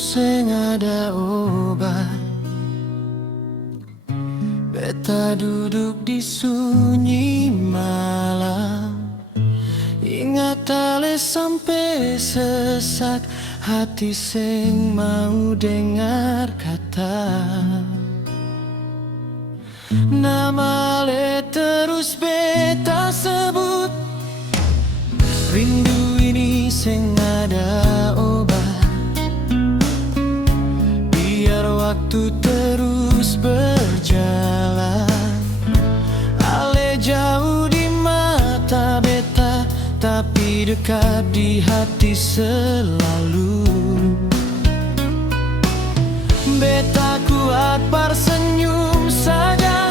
sing ada obat. Beta duduk di sunyi malam, ingat ale sampai sesak hati sing mau dengar kata nama ale terus beta sebut. Rindu ini sing ada obat, biar waktu terus berjalan. Ale jauh di mata beta, tapi dekat di hati selalu. Beta kuat par senyum saja,